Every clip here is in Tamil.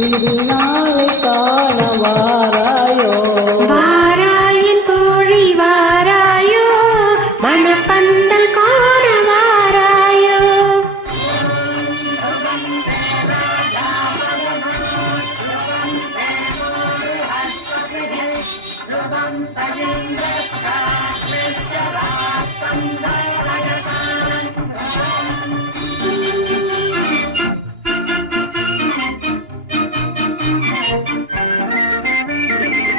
திருநாளை காண வாராயோ வாராயின் தோழி வாராயோ மணப்பந்தல் காண வாராயோ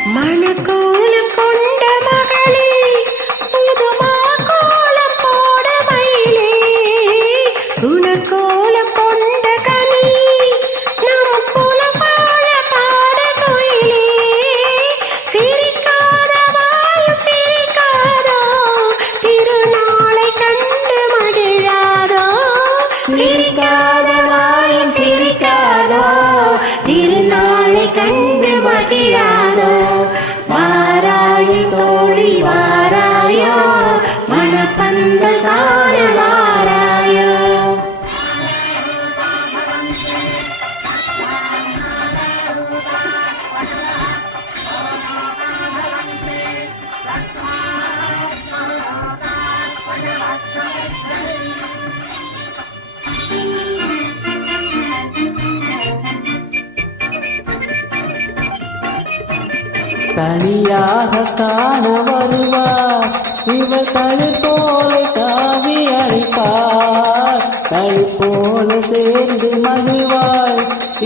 மணக்கோலம் கொண்ட மகளே புதுமா கோலம் போட மயிலே குணக்கோலம் கொண்ட கனி நம் குலம் வாழ பாட கோயிலே சிரிக்காத வாயும் சிரிக்காதோ திருநாளை கண்டு மகிழாதோ சிரிக்காத வாயும் சிரிக்காதோ திருநாளை கண்டு மகிழாதோ வாராயி தோழி வாராயோ மணப்பந்தல் காண வாராயோ தனியாக காண வருவார் இவள் தளிர் போல காவி அழைப்பார் தளிர் போல சேர்ந்து மகிழ்வாள்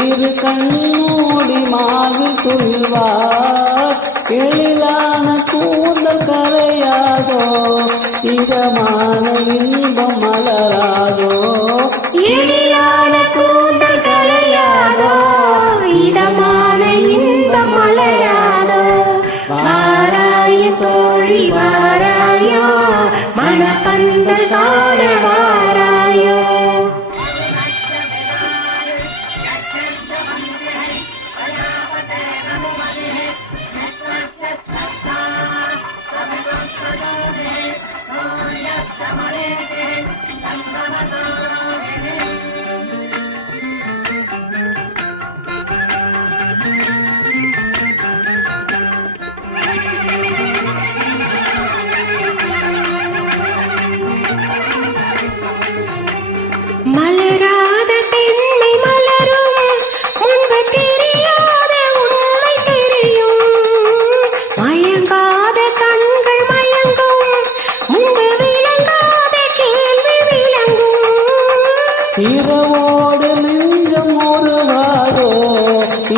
இரு கண்ணூடி மாவில் துள்வார் எழிலான கூந்தல் கரையாதோ இதமான இன்பம் மலராதோ எழிலான கூந்தல் கரையாதோ இதமான இன்பம் மலராதோ வாராய தோழி வாராயோ மணப்பந்தல் காண வாராயோ மலராத பெண்மை மலரும் முன்பு தெரியாத உண்மை தெரியும் மயங்காத கண்கள் மயங்கும் முன்பு விளங்காத கேள்வி விளங்கும் இரவோடு நெஞ்சம் ஒருவாதோ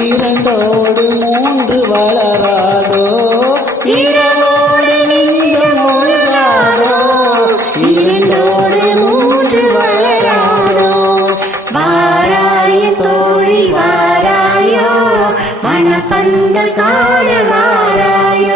இரண்டோடு மூன்று வளராதோ இரவோடு நெஞ்சம் ஒருவாதோ இரண்டோடு மூன்று வளராதோ வாராய தோழி வாராயோ மணப்பந்தல் காண வாராயோ